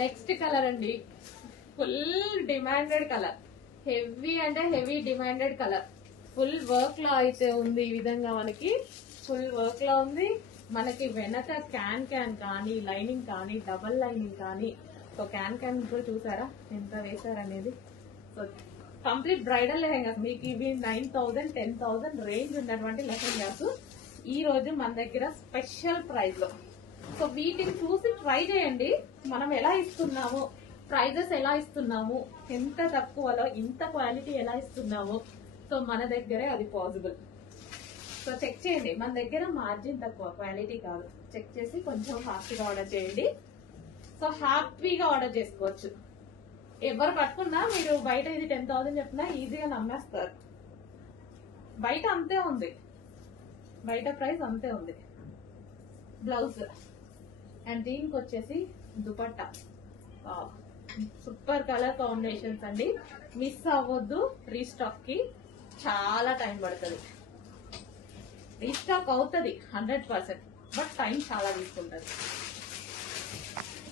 Next colour అండి, full demanded colour, heavy అంటే heavy demanded colour. Full work లో అయితే ఉంది. ఈ విధంగా మనకి ఫుల్ వర్క్ లో ఉంది. మనకి వెనక క్యాన్ కానీ లైనింగ్ కానీ డబల్ లైనింగ్ కానీ, సో క్యాన్ కూడా చూసారా ఎంత వేసారనేది. సో కంప్లీట్ బ్రైడల్ లెహెంగాస్ మీకు ఇవి 9,000 10,000 రేంజ్ ఉన్నటువంటి లెహెంగాస్ ఈ రోజు మన దగ్గర స్పెషల్ ప్రైస్ లో. సో వీటిని చూసి ట్రై చేయండి, మనం ఎలా ఇస్తున్నాము, ప్రైజెస్ ఎలా ఇస్తున్నాము, ఎంత తక్కువలో ఇంత క్వాలిటీ ఎలా ఇస్తున్నాము. సో మన దగ్గరే అది పాసిబుల్. సో చెక్ చేయండి, మన దగ్గర మార్జిన్ తక్కువ, క్వాలిటీ కాదు. చెక్ చేసి కొంచెం ఫాస్ట్గా ఆర్డర్ చేయండి. సో హ్యాపీగా ఆర్డర్ చేసుకోవచ్చు. ఎవరు పట్టుకున్నా మీరు బయట ఇది 10,000 చెప్పినా ఈజీగా నమ్మేస్తారు. బయట అంతే ఉంది, బయట ప్రైస్ అంతే ఉంది. బ్లౌజ్ అండ్ దీనికి వచ్చేసి దుపట్టా. సూపర్ కలర్ కాంబినేషన్స్ అండి, మిస్ అవ్వద్దు. రీస్టాక్ కి చాలా టైం పడుతుంది. రీస్టాక్ అవుతుంది 100%, బట్ టైం చాలా తీసుకుంటుంది.